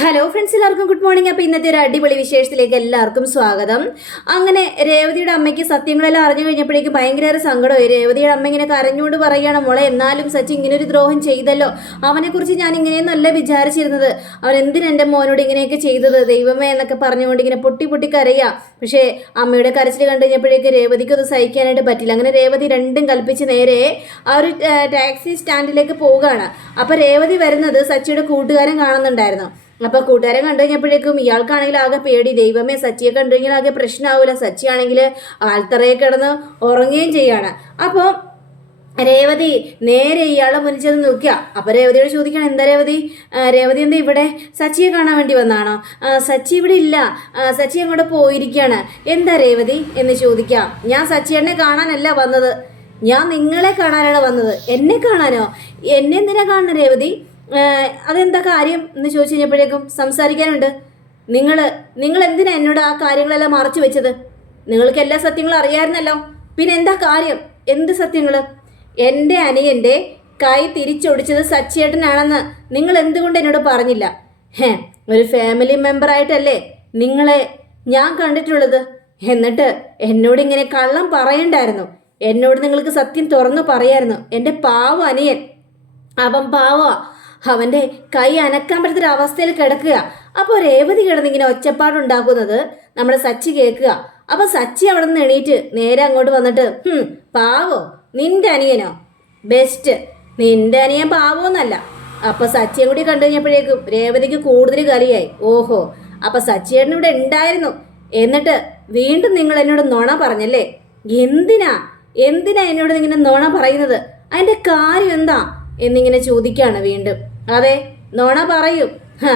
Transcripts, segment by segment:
Hello friends എല്ലാവർക്കും good morning അപ്പോൾ ഇന്നത്തെ ഒരു അടിപൊളി വിശേഷത്തിലേക്ക് എല്ലാവർക്കും സ്വാഗതം. അങ്ങനെ രേവതിയുടെ അമ്മയ്ക്ക് സത്യങ്ങളെല്ലാം അറിഞ്ഞു കഴിഞ്ഞപ്പോഴേക്കും ഭയങ്കര സങ്കടമായി. രേവതിയുടെ അമ്മ ഇങ്ങനെ കരഞ്ഞുകൊണ്ട് പറയുകയാണ് മോളെ എന്നാലും സച്ചി ഇങ്ങനെ ഒരു ദ്രോഹം ചെയ്തല്ലോ. അവനെക്കുറിച്ച് ഞാൻ ഇങ്ങനെ നല്ല വിചാരിച്ചിരുന്നത്. അവൻ എന്തിനെന്റെ മോനോട് ഇങ്ങനെയൊക്കെ ചെയ്തത്? ദൈവമേ എന്നൊക്കെ പറഞ്ഞുകൊണ്ട് ഇങ്ങനെ പൊട്ടി പൊട്ടി കരയുക പക്ഷേ അമ്മയുടെ കരച്ചിൽ കണ്ടു കഴിഞ്ഞപ്പോഴേക്ക് രേവതിക്ക് അത് സഹിക്കാനായിട്ട് പറ്റില്ല. അങ്ങനെ രേവതി രണ്ടും കൽപ്പിച്ച് നേരെ ആ ഒരു ടാക്സി സ്റ്റാൻഡിലേക്ക് പോവുകയാണ്. അപ്പോൾ രേവതി വരുന്നത് സച്ചിയുടെ കൂട്ടുകാരൻ കാണുന്നുണ്ടായിരുന്നു. അപ്പൊ കൂട്ടുകാരെ കണ്ടു കഴിഞ്ഞപ്പോഴേക്കും ഇയാൾക്കാണെങ്കിൽ ആകെ പേടി. ദൈവമേ സച്ചിയെ കണ്ടു കഴിഞ്ഞാൽ ആകെ പ്രശ്നമാവില്ല സച്ചി ആണെങ്കിൽ ആൽത്തറയെ കിടന്ന് ഉറങ്ങുകയും ചെയ്യാണ്. അപ്പോൾ രേവതി നേരെ ഇയാളെ മുന്നിൽ ചെന്ന് നോക്കുക അപ്പൊ രേവതിയോട് ചോദിക്കണം എന്താ രേവതി? രേവതി എന്താ ഇവിടെ? സച്ചിയെ കാണാൻ വേണ്ടി വന്നാണോ? സച്ചി ഇവിടെ ഇല്ല. സച്ചി അങ്ങോട്ട് പോയിരിക്കുകയാണ്. എന്താ രേവതി എന്ന് ചോദിക്കാം ഞാൻ സച്ചിയേട്ടനെ കാണാനല്ല വന്നത്. ഞാൻ നിങ്ങളെ കാണാനാണ് വന്നത്. എന്നെ കാണാനോ? എന്നെ എന്തിനാ കാണുന്നത് രേവതി? അതെന്താ കാര്യം എന്ന് ചോദിച്ചു കഴിഞ്ഞപ്പോഴേക്കും സംസാരിക്കാനുണ്ട്. നിങ്ങൾ നിങ്ങൾ എന്തിനാ എന്നോട് ആ കാര്യങ്ങളെല്ലാം മറച്ചു വെച്ചത്? നിങ്ങൾക്ക് എല്ലാ സത്യങ്ങളും അറിയാമായിരുന്നല്ലോ പിന്നെ എന്താ കാര്യം? എന്ത് സത്യങ്ങൾ എന്റെ അനിയന്റെ കൈ തിരിച്ചൊടിച്ചത് സച്ചിയേട്ടനാണെന്ന് നിങ്ങൾ എന്തുകൊണ്ട് എന്നോട് പറഞ്ഞില്ല? ഹേ ഒരു ഫാമിലി മെമ്പറായിട്ടല്ലേ നിങ്ങളെ ഞാൻ കണ്ടിട്ടുള്ളത്. എന്നിട്ട് എന്നോട് ഇങ്ങനെ കള്ളം പറയണ്ടായിരുന്നു. എന്നോട് നിങ്ങൾക്ക് സത്യം തുറന്നു പറയായിരുന്നു. എന്റെ പാവ അനിയൻ. അവൻ പാവ അവന്റെ കൈ അനക്കാൻ പറ്റാത്തൊരു അവസ്ഥയിൽ കിടക്കുക. അപ്പോൾ രേവതി കിടന്നിങ്ങനെ ഒച്ചപ്പാടുണ്ടാക്കുന്നത് നമ്മുടെ സച്ചി കേൾക്കുക. അപ്പോൾ സച്ചി അവിടെ നിന്ന് എണീറ്റ് നേരെ അങ്ങോട്ട് വന്നിട്ട് "ഹും, പാവോ? നിന്റെ അനിയനോ? ബെസ്റ്റ് നിന്റെ അനിയൻ പാവോന്നല്ല. അപ്പൊ സച്ചിയെ കൂടി കണ്ടു കഴിഞ്ഞപ്പോഴേക്കും രേവതിക്ക് കൂടുതൽ കറിയായി ഓഹോ അപ്പൊ സച്ചിയേട്ടൻ ഇവിടെ ഉണ്ടായിരുന്നു. എന്നിട്ട് വീണ്ടും നിങ്ങൾ എന്നോട് നുണ പറഞ്ഞല്ലേ? എന്തിനാ? എന്തിനാ എന്നോട് ഇങ്ങനെ നുണ പറയുന്നത്? അതിന്റെ കാര്യം എന്താ? എന്നിങ്ങനെ ചോദിക്കുകയാണ് വീണ്ടും. അതെ നോണ പറയും. ഹാ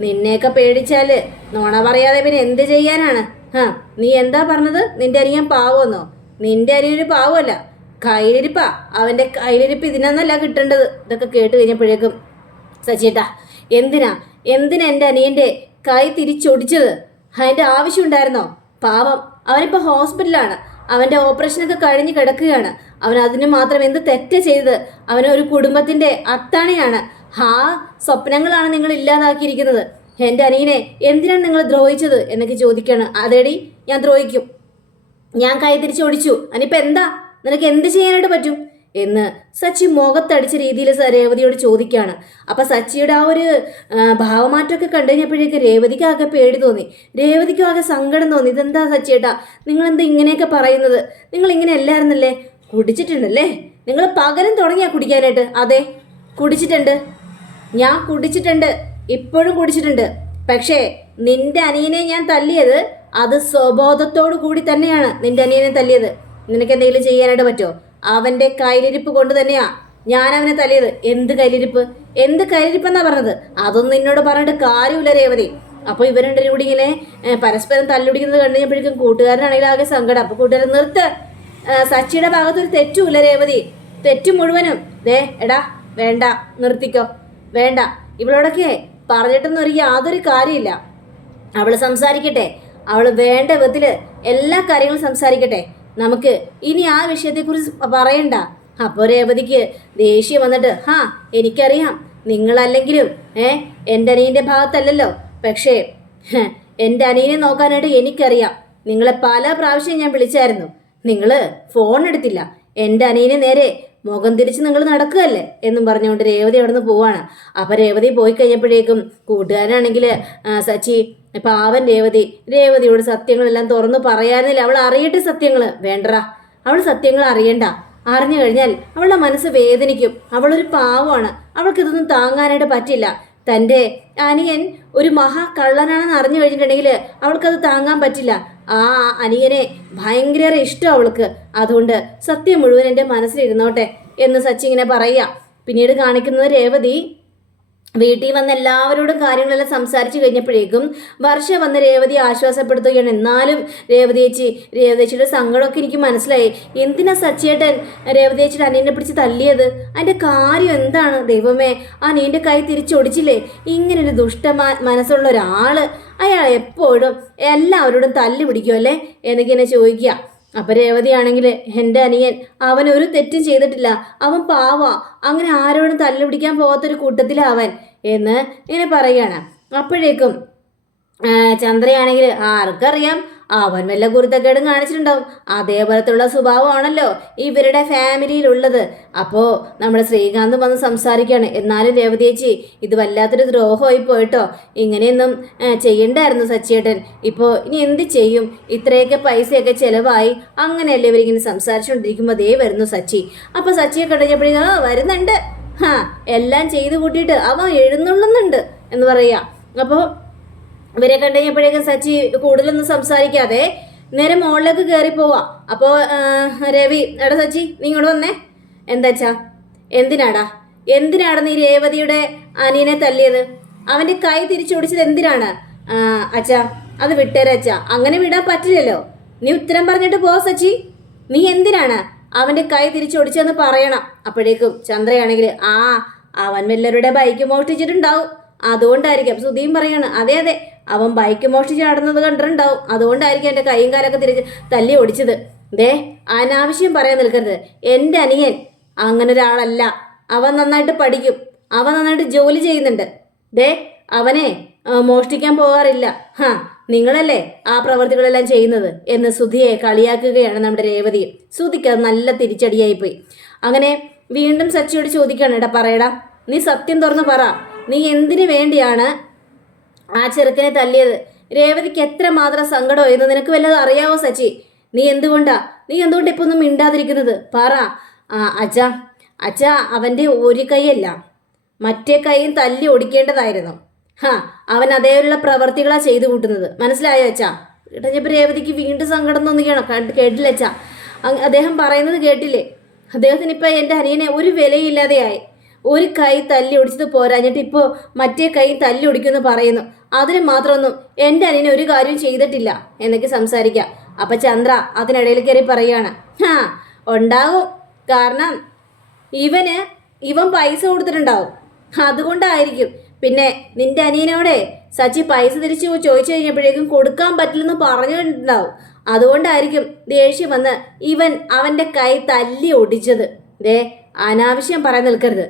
നിന്നെയൊക്കെ പേടിച്ചാൽ നോണ പറയാതെ പിന്നെ എന്ത് ചെയ്യാനാണ്? ഹാ നീ എന്താ പറഞ്ഞത്? നിന്റെ അനിയൻ പാവമെന്നോ നിന്റെ അരിയൊരു പാവമല്ല കയ്യിലിരിപ്പാ. അവന്റെ കയ്യിലിരിപ്പ് ഇതിനൊന്നല്ല കിട്ടേണ്ടത്? ഇതൊക്കെ കേട്ട് കഴിഞ്ഞപ്പോഴേക്കും സച്ചേട്ടാ എന്തിനാ? എന്തിനാ എന്റെ അനിയന്റെ കൈ തിരിച്ചൊടിച്ചത്? അതിന്റെ ആവശ്യമുണ്ടായിരുന്നോ പാവം അവനിപ്പോൾ ഹോസ്പിറ്റലാണ്. അവന്റെ ഓപ്പറേഷനൊക്കെ കഴിഞ്ഞ് കിടക്കുകയാണ്. അവൻ അതിന് മാത്രം എന്ത് തെറ്റ ചെയ്തത്? അവനൊരു കുടുംബത്തിന്റെ അത്താണിയാണ്. ആ സ്വപ്നങ്ങളാണ് നിങ്ങൾ ഇല്ലാതാക്കിയിരിക്കുന്നത്. എന്റെ അനിയനെ എന്തിനാണ് നിങ്ങൾ ദ്രോഹിച്ചത് എന്നൊക്കെ ചോദിക്കുകയാണ് അതേടി ഞാൻ ദ്രോഹിക്കും. ഞാൻ കൈ തിരിച്ച് ഓടിച്ചു. അനിയിപ്പോൾ എന്താ? നിനക്ക് എന്ത് ചെയ്യാനായിട്ട് പറ്റും? എന്ന് സച്ചി മുഖത്തടിച്ച രീതിയിൽ രേവതിയോട് ചോദിക്കുകയാണ് അപ്പം സച്ചിയുടെ ആ ഒരു ഭാവമാറ്റം ഭാവമാറ്റമൊക്കെ കണ്ടു കഴിഞ്ഞപ്പോഴേക്ക് രേവതിക്ക് ആകെ പേടി തോന്നി. രേവതിക്കും ആകെ സങ്കടം തോന്നി. ഇതെന്താ സച്ചിയേട്ടാ? നിങ്ങൾ എന്താ ഇങ്ങനെയൊക്കെ പറയുന്നത്? നിങ്ങൾ ഇങ്ങനെ അല്ലായിരുന്നല്ലേ? കുടിച്ചിട്ടുണ്ടല്ലേ? നിങ്ങൾ പകരം തുടങ്ങിയാ കുടിക്കാനായിട്ട്. അതെ കുടിച്ചിട്ടുണ്ട്. ഞാൻ കുടിച്ചിട്ടുണ്ട്. ഇപ്പോഴും കുടിച്ചിട്ടുണ്ട്. പക്ഷേ നിന്റെ അനിയനെ ഞാൻ തല്ലിയത് അത് സ്വബോധത്തോടു കൂടി തന്നെയാണ് നിന്റെ അനിയനെ തല്ലിയത്. നിനക്ക് എന്തെങ്കിലും ചെയ്യാനായിട്ട് പറ്റുമോ അവന്റെ കൈലിരിപ്പ് കൊണ്ട് തന്നെയാ ഞാൻ അവനെ തല്ലിയത്. എന്ത് കൈലിരിപ്പ് എന്ത് കൈലിരിപ്പ് കയ്യിലിരിപ്പെന്നാ പറഞ്ഞത്? അതൊന്നും നിന്നോട് പറഞ്ഞിട്ട് കാര്യമില്ല രേവതി. അപ്പോൾ ഇവരുടെ കൂടി ഇങ്ങനെ പരസ്പരം തല്ലുടിക്കുന്നത് കണ്ടു കഴിഞ്ഞപ്പോഴേക്കും കൂട്ടുകാരനാണെങ്കിൽ ആകെ സങ്കടം. അപ്പോൾ കൂട്ടുകാരൻ നിർത്ത്. സച്ചിയുടെ ഭാഗത്തൊരു തെറ്റുമില്ല രേവതി. തെറ്റു മുഴുവനും. ദേ എടാ വേണ്ട നിർത്തിക്കോ. വേണ്ട. ഇവളോടൊക്കെ പറഞ്ഞിട്ടൊന്നും ഒരു യാതൊരു കാര്യമില്ല. അവൾ സംസാരിക്കട്ടെ. അവൾ വേണ്ട വിധത്തിൽ എല്ലാ കാര്യങ്ങളും സംസാരിക്കട്ടെ. നമുക്ക് ഇനി ആ വിഷയത്തെക്കുറിച്ച് പറയണ്ട. അപ്പോൾ രേവതിക്ക് ദേഷ്യം വന്നിട്ട് ഹാ എനിക്കറിയാം. നിങ്ങളല്ലെങ്കിലും ഏ എന്റെ അനിയന്റെ ഭാഗത്തല്ലല്ലോ. പക്ഷേ എന്റെ അനിയനെ നോക്കാനായിട്ട് എനിക്കറിയാം. നിങ്ങളെ പല പ്രാവശ്യം ഞാൻ വിളിച്ചായിരുന്നു. നിങ്ങൾ ഫോൺ എടുത്തില്ല. എന്റെ അനിയനെ നേരെ മുഖം തിരിച്ച് നിങ്ങൾ നടക്കുകയല്ലേ എന്നും പറഞ്ഞുകൊണ്ട് രേവതി അവിടെ നിന്ന് പോവാണ്. അപ്പം രേവതി പോയി കഴിഞ്ഞപ്പോഴേക്കും കൂട്ടുകാരനാണെങ്കിൽ സച്ചി പാവൻ രേവതി രേവതിയോട് സത്യങ്ങളെല്ലാം തുറന്നു പറയാനില്ല. അവൾ അറിയട്ടെ സത്യങ്ങൾ വേണ്ടടാ അവൾ സത്യങ്ങൾ അറിയണ്ട. അറിഞ്ഞു കഴിഞ്ഞാൽ അവളുടെ മനസ്സ് വേദനിക്കും. അവളൊരു പാവമാണ്. അവൾക്കിതൊന്നും താങ്ങാനായിട്ട് പറ്റില്ല. തന്റെ അനിയൻ ഒരു മഹാ കള്ളനാണെന്ന് അറിഞ്ഞു കഴിഞ്ഞിട്ടുണ്ടെങ്കിൽ അവൾക്കത് താങ്ങാൻ പറ്റില്ല. ആ അനിയനെ ഭയങ്കര ഇഷ്ടം അവൾക്ക്. അതുകൊണ്ട് സത്യം മുഴുവൻ എന്റെ മനസ്സിലിരുന്നോട്ടെ എന്ന് സച്ചി ഇങ്ങനെ പറയുക. പിന്നീട് കാണിക്കുന്നത് രേവതി. വീട്ടിൽ വന്ന് എല്ലാവരോടും കാര്യങ്ങളെല്ലാം സംസാരിച്ചു കഴിഞ്ഞപ്പോഴേക്കും വർഷ വന്ന് രേവതി ആശ്വാസപ്പെടുത്തുകയാണ്. എന്നാലും രേവതി ചേച്ചി രേവതി ചേച്ചിയുടെ സങ്കടമൊക്കെ എനിക്ക് മനസ്സിലായി. എന്തിനാ സച്ചിയേട്ടൻ രേവതി ചേച്ചിയുടെ അനിയനെ പിടിച്ച് തല്ലിയത്? അതിന്റെ കാര്യം എന്താണ്? ദൈവമേ ആ നീന്റെ കൈ തിരിച്ചൊടിച്ചില്ലേ? ഇങ്ങനൊരു ദുഷ്ട മനസ്സുള്ള ഒരാൾ അയാൾ എപ്പോഴും എല്ലാവരോടും തല്ലി പിടിക്കുമല്ലേ എന്നൊക്കെ എന്നെ ചോദിക്കുക. അപ്പൊ രേവതിയാണെങ്കിൽ എന്റെ അനിയൻ അവൻ ഒരു തെറ്റും ചെയ്തിട്ടില്ല. അവൻ പാവ. അങ്ങനെ ആരോടും തല്ലുപിടിക്കാൻ പോകാത്തൊരു കൂട്ടത്തിലാവൻ എന്ന് ഇങ്ങനെ പറയുകയാണ്. അപ്പോഴേക്കും ചന്ദ്രയാണെങ്കിൽ ആർക്കറിയാം. അവൻ വല്ല ഗുരുതക്കേടും കാണിച്ചിട്ടുണ്ടാവും. അതേപോലത്തുള്ള സ്വഭാവമാണല്ലോ ഇവരുടെ ഫാമിലിയിലുള്ളത്. അപ്പോൾ നമ്മുടെ ശ്രീകാന്ത് വന്ന് സംസാരിക്കുകയാണ് എന്നാലും രേവതി ചേച്ചി ഇത് വല്ലാത്തൊരു ദ്രോഹമായി പോയിട്ടോ? ഇങ്ങനെയൊന്നും ചെയ്യണ്ടായിരുന്നു സച്ചിയേട്ടൻ. ഇപ്പോൾ ഇനി എന്ത് ചെയ്യും? ഇത്രയൊക്കെ പൈസയൊക്കെ ചിലവായി അങ്ങനെയല്ലേ ഇവരിങ്ങനെ സംസാരിച്ചുകൊണ്ടിരിക്കുമ്പോൾ അതേ വരുന്നു സച്ചി. അപ്പോൾ സച്ചിയെ കണ്ടപ്പോഴേക്കും ആ വരുന്നുണ്ട്. ഹാ എല്ലാം ചെയ്തു കൂട്ടിയിട്ട് അവൻ എഴുന്നള്ളുന്നുണ്ട് എന്ന് പറയാ. അപ്പോൾ ഇവരെ കണ്ടു കഴിഞ്ഞപ്പോഴേക്കും സച്ചി കൂടുതലൊന്നും സംസാരിക്കാതെ നേരെ മുകളിലേക്ക് കയറി പോവാ. അപ്പോൾ രവി എടാ സച്ചി നീ ഇങ്ങോട്ട് വന്നേ. എന്താച്ചാ? എന്തിനാടാ? എന്തിനാണ് നീ രേവതിയുടെ അനിയനെ തല്ലിയത്? അവന്റെ കൈ തിരിച്ചൊടിച്ചത് എന്തിനാണ്? അച്ഛാ അത് വിട്ടേരെ അച്ഛാ. അങ്ങനെ വിടാൻ പറ്റില്ലല്ലോ. നീ ഉത്തരം പറഞ്ഞിട്ട് പോ സച്ചി. നീ എന്തിനാണ് അവന്റെ കൈ തിരിച്ചൊടിച്ചെന്ന് പറയണം? അപ്പോഴേക്കും ചന്ദ്രയാണെങ്കിൽ ആ അവൻ വല്ലവരുടെ ബൈക്ക് മോഷ്ടിച്ചിട്ടുണ്ടാവും. അതുകൊണ്ടായിരിക്കും. സുധീം പറയാണ് അതെ അതെ അവൻ ബൈക്ക് മോഷ്ടിച്ച് നടന്നത് കണ്ടിട്ടുണ്ടാവും. അതുകൊണ്ടായിരിക്കും എന്റെ കൈയും കാലൊക്കെ തിരിച്ച് തല്ലി ഓടിച്ചത്. ദേ അനാവശ്യം പറയാൻ നിൽക്കരുത്. എന്റെ അനിയൻ അങ്ങനെ ഒരാളല്ല അവൻ നന്നായിട്ട് പഠിക്കും. അവൻ നന്നായിട്ട് ജോലി ചെയ്യുന്നുണ്ട്. ദേ അവനെ മോഷ്ടിക്കാൻ പോകാറില്ല. ഹാ നിങ്ങളല്ലേ ആ പ്രവൃത്തികളെല്ലാം ചെയ്യുന്നത് എന്ന് സുധിയെ കളിയാക്കുകയാണ് നമ്മുടെ രേവതി. സുധിക്ക് അത് നല്ല തിരിച്ചടിയായിപ്പോയി. അങ്ങനെ വീണ്ടും സച്ചിയോട് ചോദിക്കുകയാണ് എടാ പറയടാ നീ സത്യം തുറന്ന് പറ. നീ എന്തിനു വേണ്ടിയാണ് ആ ചെറുക്കനെ തല്ലിയത്. രേവതിക്ക് എത്ര മാത്രം സങ്കടമായിരുന്നു നിനക്ക് വല്ലതും അറിയാവോ സച്ചി? നീ എന്തുകൊണ്ടാ? നീ എന്തുകൊണ്ട് ഇപ്പൊ ഒന്നും മിണ്ടാതിരിക്കുന്നത്? പറ. ആ അജ അവന്റെ ഒരു കൈയല്ല. മറ്റേ കൈയും തല്ലി ഒടിക്കേണ്ടതായിരുന്നു ഹാ അവൻ അതേപോലുള്ള പ്രവർത്തികളാ ചെയ്തു കൂട്ടുന്നത്. മനസ്സിലായോ അച്ഛാ? ഇട്ടഞ്ഞപ്പോൾ രേവതിക്ക് വീണ്ടും സങ്കടം തോന്നുകയാണോ? കേട്ടില്ല അച്ഛാ. അദ്ദേഹം പറയുന്നത് കേട്ടില്ലേ? അദ്ദേഹത്തിന് ഇപ്പൊ എന്റെ അനിയനെ ഒരു വിലയില്ലാതെയായി. ഒരു കൈ തല്ലി ഒടിച്ചത് പോരാഞ്ഞിട്ട് ഇപ്പോൾ മറ്റേ കൈ തല്ലി ഒടിക്കുമെന്ന് പറയുന്നു. അതിന് മാത്രമൊന്നും എന്റെ അനിയനെ ഒരു കാര്യവും ചെയ്തിട്ടില്ല എന്നൊക്കെ സംസാരിക്കാം. അപ്പം ചന്ദ്ര അതിനിടയിൽ കയറി പറയാണ് ഹാ ഉണ്ടാകും കാരണം ഇവന് ഇവൻ പൈസ കൊടുത്തിട്ടുണ്ടാവും. അതുകൊണ്ടായിരിക്കും. പിന്നെ നിന്റെ അനിയനോടെ സച്ചി പൈസ തിരിച്ചു ചോദിച്ചു കഴിഞ്ഞപ്പോഴേക്കും കൊടുക്കാൻ പറ്റില്ലെന്ന് പറഞ്ഞിട്ടുണ്ടാവും. അതുകൊണ്ടായിരിക്കും ദേഷ്യം വന്ന് ഇവൻ അവന്റെ കൈ തല്ലി ഒടിച്ചത്. ദേ അനാവശ്യം പറയാൻ നിൽക്കരുത്.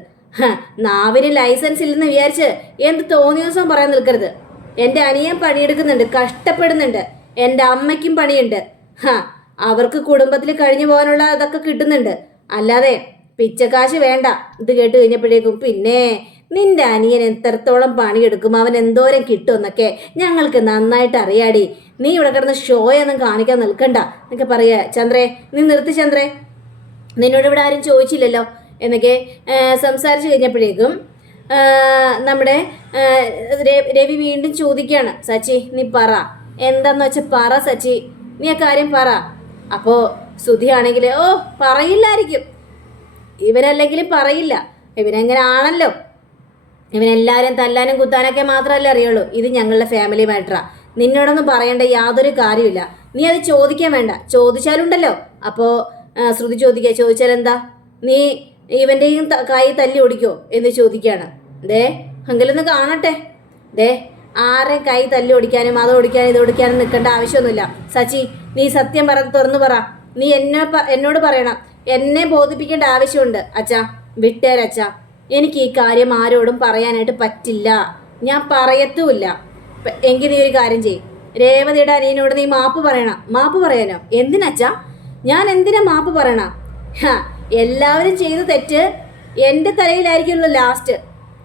നാവിന് ലൈസൻസ് ഇല്ലെന്ന് വിചാരിച്ച് എന്ത് തോന്നിയ ദിവസം പറയാൻ നിൽക്കരുത്. എന്റെ അനിയൻ പണിയെടുക്കുന്നുണ്ട് കഷ്ടപ്പെടുന്നുണ്ട്. എന്റെ അമ്മയ്ക്കും പണിയുണ്ട്. അവർക്ക് കുടുംബത്തിൽ കഴിഞ്ഞു പോകാനുള്ള അതൊക്കെ കിട്ടുന്നുണ്ട്. അല്ലാതെ പിച്ചക്കാശ് വേണ്ട. ഇത് കേട്ട് കഴിഞ്ഞപ്പോഴേക്കും പിന്നെ നിന്റെ അനിയൻ എത്രത്തോളം പണിയെടുക്കും അവൻ എന്തോരം കിട്ടുമെന്നൊക്കെ ഞങ്ങൾക്ക് നന്നായിട്ട് അറിയാടി. നീ ഇവിടെ കിടന്ന് ഷോയൊന്നും കാണിക്കാൻ നിൽക്കണ്ട. എന്നൊക്കെ പറയാ ചന്ദ്രേ നീ നിർത്തി ചന്ദ്രേ. നിന്നോട് ഇവിടെ ആരും ചോദിച്ചില്ലല്ലോ. എന്നൊക്കെ സംസാരിച്ചു കഴിഞ്ഞപ്പോഴേക്കും നമ്മുടെ രവി വീണ്ടും ചോദിക്കുകയാണ് സച്ചി നീ പറ. എന്താന്ന് വെച്ചാൽ പറ സച്ചി. നീ ആ കാര്യം പറ. അപ്പോൾ സുധിയാണെങ്കിൽ ഓ പറയില്ലായിരിക്കും. ഇവനല്ലെങ്കിലും പറയില്ല. ഇവനെങ്ങനെ ആണല്ലോ ഇവനെല്ലാവരും തല്ലാനും കുത്താനൊക്കെ മാത്രമല്ലേ അറിയുള്ളൂ. ഇത് ഞങ്ങളുടെ ഫാമിലി മാറ്ററാ നിന്നോടൊന്നും പറയേണ്ട യാതൊരു കാര്യമില്ല നീ അത് ചോദിക്കാൻ വേണ്ട. ചോദിച്ചാലുണ്ടല്ലോ. അപ്പോൾ ശ്രുതി ചോദിക്കുക ചോദിച്ചാൽ എന്താ നീ ഇവന്റെയും ത- കൈ തല്ലി ഓടിക്കോ എന്ന് ചോദിക്കുകയാണ് ദേ എങ്കിലൊന്ന് കാണട്ടെ. ദേ ആരെ കൈ തല്ലി ഓടിക്കാനും അത് ഓടിക്കാനും ഇത് ഓടിക്കാനും നിൽക്കേണ്ട ആവശ്യമൊന്നുമില്ല. സച്ചി നീ സത്യം പറ തുറന്നു പറ. നീ എന്നെ എന്നോട് പറയണം. എന്നെ ബോധിപ്പിക്കേണ്ട ആവശ്യമുണ്ട്. അച്ഛാ വിട്ടേരച്ഛാ എനിക്ക് ഈ കാര്യം ആരോടും പറയാനായിട്ട് പറ്റില്ല. ഞാൻ പറയത്തുമില്ല. എങ്കിൽ നീ ഒരു കാര്യം ചെയ്യും. രേവതിയുടെ അനിയനോട് നീ മാപ്പ് പറയണം. മാപ്പ് പറയാനോ? എന്തിനച്ഛാ ഞാൻ എന്തിനാ മാപ്പ് പറയണം? എല്ലാവരും ചെയ്ത തെറ്റ് എന്റെ തലയിലായിരിക്കുമല്ലോ ലാസ്റ്റ്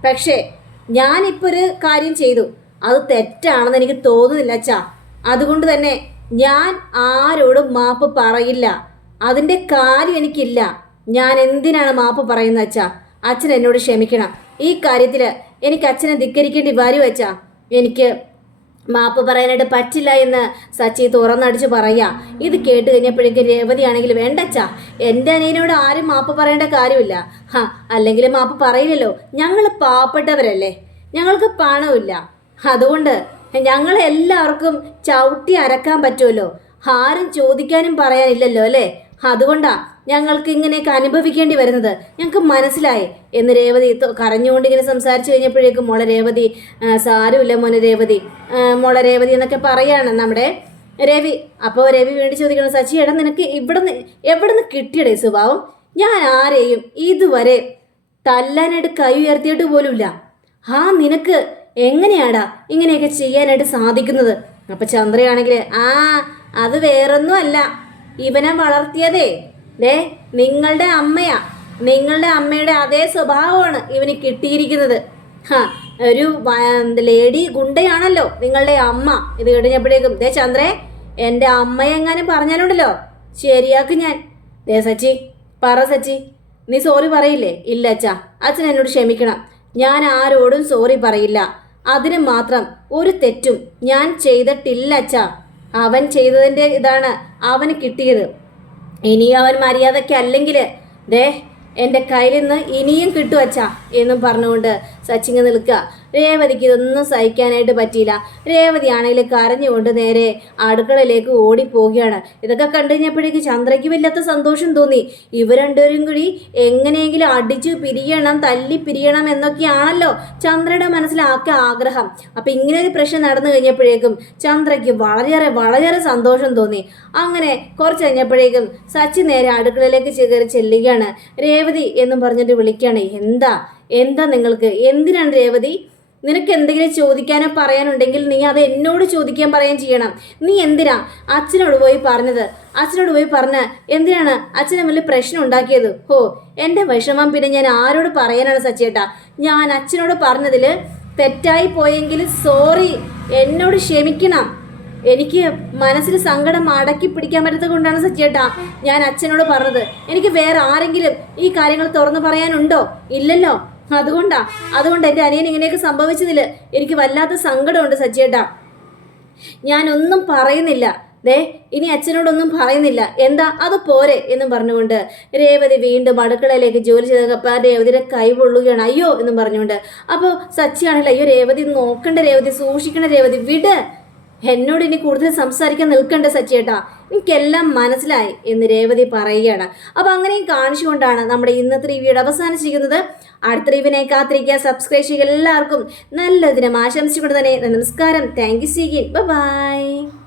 പക്ഷേ ഞാനിപ്പോൾ ഒരു കാര്യം ചെയ്തു. അത് തെറ്റാണെന്ന് എനിക്ക് തോന്നുന്നില്ല അച്ഛാ. അതുകൊണ്ട് തന്നെ ഞാൻ ആരോടും മാപ്പ് പറയില്ല. അതിന്റെ കാര്യം എനിക്കില്ല. ഞാൻ എന്തിനാണ് മാപ്പ് പറയുന്നത് അച്ഛാ? അച്ഛൻ എന്നോട് ക്ഷമിക്കണം. ഈ കാര്യത്തിൽ എനിക്ക് അച്ഛനെ ധിക്കരിക്കേണ്ടി വരും അച്ഛാ. എനിക്ക് മാപ്പ് പറയാനായിട്ട് പറ്റില്ല എന്ന് സച്ചി തുറന്നടിച്ച് പറയാ. ഇത് കേട്ട് കഴിഞ്ഞപ്പോഴേക്കും രേവതിയാണെങ്കിൽ വേണ്ടച്ചാ എന്റെ അനിയനോട് ആരും മാപ്പ് പറയേണ്ട കാര്യമില്ല. ഹാ അല്ലെങ്കിൽ മാപ്പ് പറയില്ലല്ലോ. ഞങ്ങൾ പാവപ്പെട്ടവരല്ലേ. ഞങ്ങൾക്ക് പണമില്ല അതുകൊണ്ട് ഞങ്ങൾ എല്ലാവർക്കും ചവിട്ടി അരക്കാൻ പറ്റുമല്ലോ. ആരും ചോദിക്കാനും പറയാനില്ലല്ലോ അല്ലേ? അതുകൊണ്ടാ ഞങ്ങൾക്ക് ഇങ്ങനെയൊക്കെ അനുഭവിക്കേണ്ടി വരുന്നത്. ഞങ്ങൾക്ക് മനസ്സിലായി. എന്ന് രേവതി കരഞ്ഞുകൊണ്ട് ഇങ്ങനെ സംസാരിച്ചു കഴിഞ്ഞപ്പോഴേക്കും മോളെ രേവതി സാരമില്ല മോനെ രേവതി. മോളെ രേവതി എന്നൊക്കെ പറയാണ് നമ്മുടെ രവി. അപ്പോൾ രവി വേണ്ടി ചോദിക്കണം സച്ചി എടാ നിനക്ക് ഇവിടുന്ന് എവിടുന്ന് കിട്ടിയടേ സ്വഭാവം? ഞാൻ ആരെയും ഇതുവരെ തല്ലാനായിട്ട് കൈ ഉയർത്തിയിട്ട് പോലുമില്ല. ആ നിനക്ക് എങ്ങനെയാടാ ഇങ്ങനെയൊക്കെ ചെയ്യാനായിട്ട് സാധിക്കുന്നത്? അപ്പം ചന്ദ്രയാണെങ്കിൽ ആ അത് വേറൊന്നും അല്ല. ഇവനെ വളർത്തിയതേ ദേ നിങ്ങളുടെ അമ്മയാ. നിങ്ങളുടെ അമ്മയുടെ അതേ സ്വഭാവമാണ് ഇവന് കിട്ടിയിരിക്കുന്നത്. ഹാ ഒരു ലേഡി ഗുണ്ടയാണല്ലോ നിങ്ങളുടെ അമ്മ. ഇത് കഴിഞ്ഞപ്പോഴേക്കും ദേ ചന്ദ്രേ എന്റെ അമ്മയെങ്ങാനും പറഞ്ഞാലുണ്ടല്ലോ. ശരിയാക്കും ഞാൻ. ദേ സച്ചി പറ സച്ചി. നീ സോറി പറയില്ലേ? ഇല്ല അച്ഛാ അച്ഛൻ എന്നോട് ക്ഷമിക്കണം. ഞാൻ ആരോടും സോറി പറയില്ല. അതിന് മാത്രം ഒരു തെറ്റും ഞാൻ ചെയ്തിട്ടില്ല അച്ഛാ. അവൻ ചെയ്തതിന്റെ ഇതാണ് അവന് കിട്ടിയത്. ഇനി അവൻ മര്യാദയ്ക്ക് അല്ലെങ്കിൽ ദേ എന്റെ കയ്യിൽ നിന്ന് ഇനിയും കിട്ടുവച്ചാ എന്നും പറഞ്ഞുകൊണ്ട് സച്ചിങ്ങ് നിൽക്കുക. രേവതിക്ക് ഇതൊന്നും സഹിക്കാനായിട്ട് പറ്റിയില്ല. രേവതി ആണെങ്കിൽ കരഞ്ഞുകൊണ്ട് നേരെ അടുക്കളയിലേക്ക് ഓടിപ്പോവുകയാണ്. ഇതൊക്കെ കണ്ടു കഴിഞ്ഞപ്പോഴേക്ക് ചന്ദ്രയ്ക്ക് വല്ലാത്ത സന്തോഷം തോന്നി. ഇവർ രണ്ടുപേരും കൂടി എങ്ങനെയെങ്കിലും അടിച്ചു പിരിയണം തല്ലി പിരിയണം എന്നൊക്കെയാണല്ലോ ചന്ദ്രയുടെ മനസ്സിലാക്കിയ ആഗ്രഹം. അപ്പം ഇങ്ങനെ ഒരു പ്രശ്നം നടന്നു കഴിഞ്ഞപ്പോഴേക്കും ചന്ദ്രയ്ക്ക് വളരെയേറെ വളരെയേറെ സന്തോഷം തോന്നി. അങ്ങനെ കുറച്ച് കഴിഞ്ഞപ്പോഴേക്കും സച്ചി നേരെ അടുക്കളയിലേക്ക് കയറി ചെല്ലുകയാണ്. രേവതി എന്നും പറഞ്ഞിട്ട് വിളിക്കുകയാണ്. എന്താ? എന്താ നിങ്ങൾക്ക്? എന്തിനാണ് രേവതി? നിനക്ക് എന്തെങ്കിലും ചോദിക്കാനോ പറയാനുണ്ടെങ്കിൽ നീ അത് എന്നോട് ചോദിക്കാൻ പറയുകയും ചെയ്യണം. നീ എന്തിനാ അച്ഛനോട് പോയി പറഞ്ഞത്? അച്ഛനോട് പോയി പറഞ്ഞ എന്തിനാണ് അച്ഛനെ വലിയ പ്രശ്നം ഉണ്ടാക്കിയത്? ഹോ എന്റെ വിഷമം പിന്നെ ഞാൻ ആരോട് പറയാനാണ് സച്ചേട്ടാ ഞാൻ അച്ഛനോട് പറഞ്ഞതിൽ തെറ്റായി പോയെങ്കിൽ സോറി എന്നോട് ക്ഷമിക്കണം. എനിക്ക് മനസ്സിൽ സങ്കടം അടക്കി പിടിക്കാൻ പറ്റാത്തത് കൊണ്ടാണ് സച്ചേട്ടാ ഞാൻ അച്ഛനോട് പറഞ്ഞത്. എനിക്ക് വേറെ ആരെങ്കിലും ഈ കാര്യങ്ങൾ തുറന്നു പറയാനുണ്ടോ? ഇല്ലല്ലോ. അതുകൊണ്ടാ അതുകൊണ്ട് എന്റെ അനിയൻ ഇങ്ങനെയൊക്കെ സംഭവിച്ചതിൽ എനിക്ക് വല്ലാത്ത സങ്കടമുണ്ട് സജ്ജേട്ടാ. ഞാനൊന്നും പറയുന്നില്ല. ദേ ഇനി അച്ഛനോടൊന്നും പറയുന്നില്ല. എന്താ അത് പോരെ എന്നും പറഞ്ഞുകൊണ്ട് രേവതി വീണ്ടും അടുക്കളയിലേക്ക് ജോലി ചെയ്തപ്പോൾ രേവതിയുടെ കൈ പൊള്ളുകയാണ്. അയ്യോ എന്നും പറഞ്ഞുകൊണ്ട്. അപ്പോൾ സച്ചിയാണല്ലോ അയ്യോ രേവതി നോക്കണ്ട രേവതി സൂക്ഷിക്കണ രേവതി വിട്. എന്നോട് ഇനി കൂടുതൽ സംസാരിക്കാൻ നിൽക്കണ്ട സച്ചിയേട്ടാ? എനിക്കെല്ലാം മനസ്സിലായി എന്ന് രേവതി പറയുകയാണ്. അപ്പോൾ അങ്ങനെയും കാണിച്ചുകൊണ്ടാണ് നമ്മുടെ ഇന്നത്തെ റിവ്യൂടെ അവസാനിച്ചിരിക്കുന്നത്. അടുത്ത റിവ്യൂനെ കാത്തിരിക്കുക. സബ്സ്ക്രൈബ് ചെയ്യുക എല്ലാവർക്കും. നല്ല ദിനം ആശംസിച്ചുകൊണ്ട് തന്നെ നമസ്കാരം. താങ്ക് യു സീഗിൻ ബൈ.